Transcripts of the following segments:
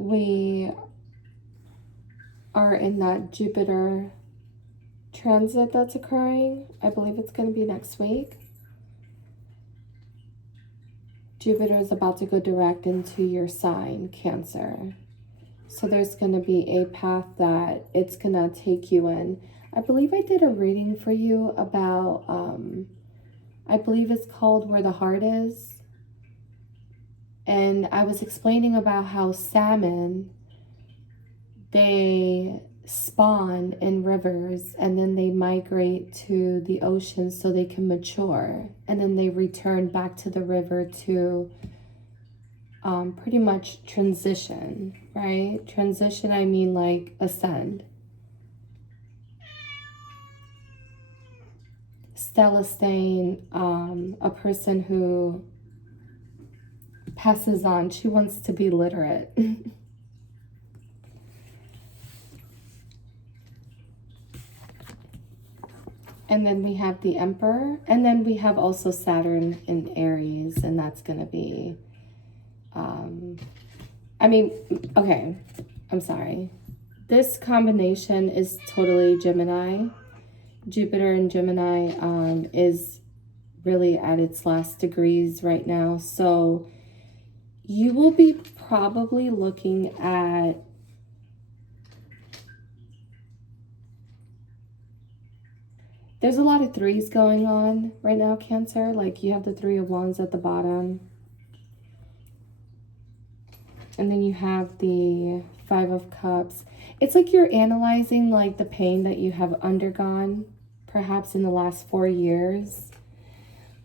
we are in that Jupiter transit that's occurring. I believe it's going to be next week. Jupiter is about to go direct into your sign, Cancer. So there's going to be a path that it's going to take you in. I believe I did a reading for you about, I believe it's called Where the Heart Is. And I was explaining about how salmon, they spawn in rivers and then they migrate to the ocean so they can mature. And then they return back to the river to pretty much transition, right? Transition, I mean like ascend. Stella Stain, a person who passes on, she wants to be literate. And then we have the Emperor, and then we have also Saturn in Aries, and that's going to be, okay, I'm sorry. This combination is totally Gemini. Jupiter in Gemini is really at its last degrees right now. So you will be probably looking at there's a lot of threes going on right now, Cancer. Like you have the Three of Wands at the bottom. And then you have the Five of Cups. It's like you're analyzing like the pain that you have undergone, perhaps in the last 4 years.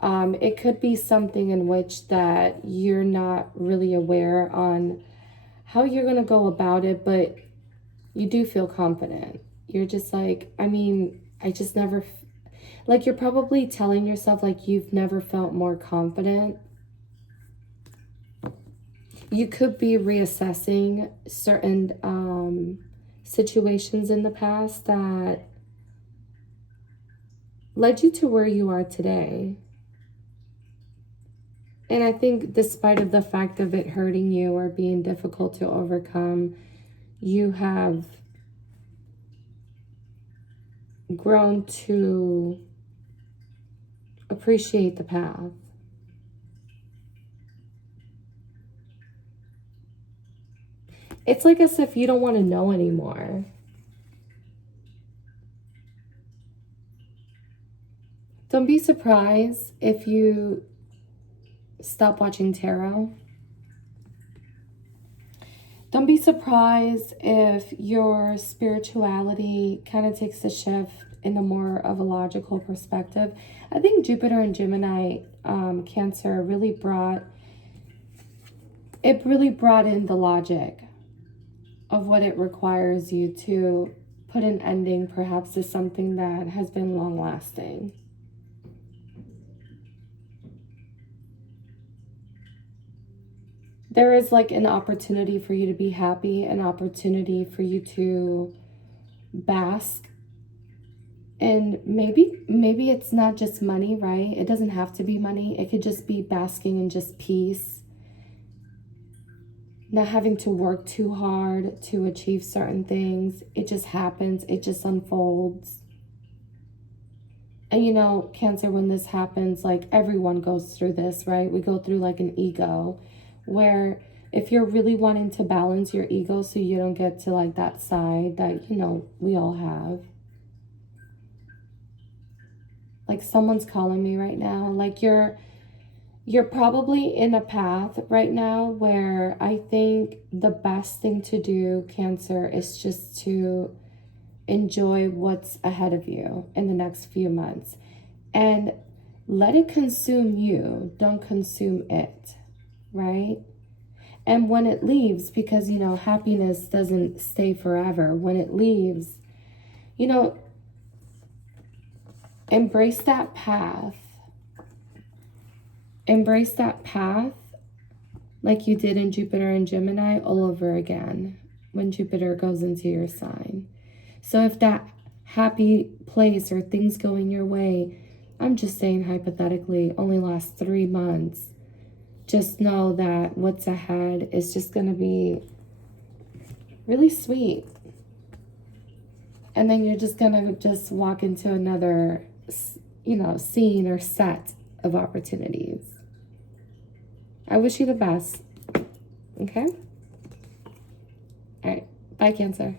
It could be something in which that you're not really aware on how you're going to go about it, but you do feel confident. You're just like, I just never, like you're probably telling yourself like you've never felt more confident. You could be reassessing certain situations in the past that led you to where you are today. And I think despite of the fact of it hurting you or being difficult to overcome, you have grown to appreciate the path. It's like as if you don't want to know anymore. Don't be surprised if you stop watching tarot. Don't be surprised if your spirituality kind of takes a shift in a more of a logical perspective. I think Jupiter and Gemini, Cancer really brought in the logic of what it requires you to put an ending perhaps to something that has been long lasting. There is like an opportunity for you to be happy, an opportunity for you to bask. And maybe it's not just money, right? It doesn't have to be money. It could just be basking in just peace. Not having to work too hard to achieve certain things. It just happens. It just unfolds. And you know, Cancer, when this happens, like everyone goes through this, right? We go through like an ego where if you're really wanting to balance your ego so you don't get to like that side that, you know, we all have. Like someone's calling me right now. Like you're probably in a path right now where I think the best thing to do, Cancer, is just to enjoy what's ahead of you in the next few months. And let it consume you. Don't consume it, right? And when it leaves, because, you know, happiness doesn't stay forever. When it leaves, you know, embrace that path. Embrace that path like you did in Jupiter and Gemini all over again when Jupiter goes into your sign. So if that happy place or things going your way, I'm just saying hypothetically, only lasts 3 months, just know that what's ahead is just going to be Really sweet. And then you're just gonna just walk into another, you know, scene or set of opportunities. I wish you the best. Okay? All right. Bye, Cancer.